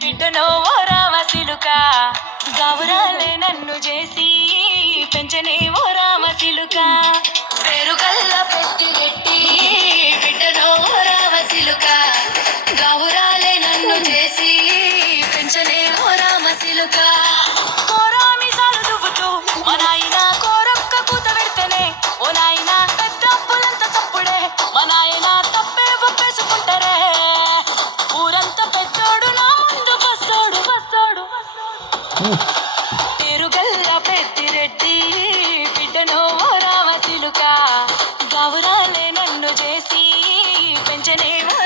బిడ్డనో ఓ రామశిలుక గౌరాలే నన్ను చేసి పెంచనే ఓ రామశిలుక పెరుగల్ల పెట్టి పెట్టి బిడ్డనో ఓ రామశిలుక గౌరాలే నన్ను చేసి పెంచనే ఓ రామశిలుక కోరామిసాలు దువ్వుతూ మా నాయన తిరుగల్ల పెద్దిరెడ్డి బిడ్డను రావసిలుక గౌరాలే నన్ను చేసి పెంచనేవా?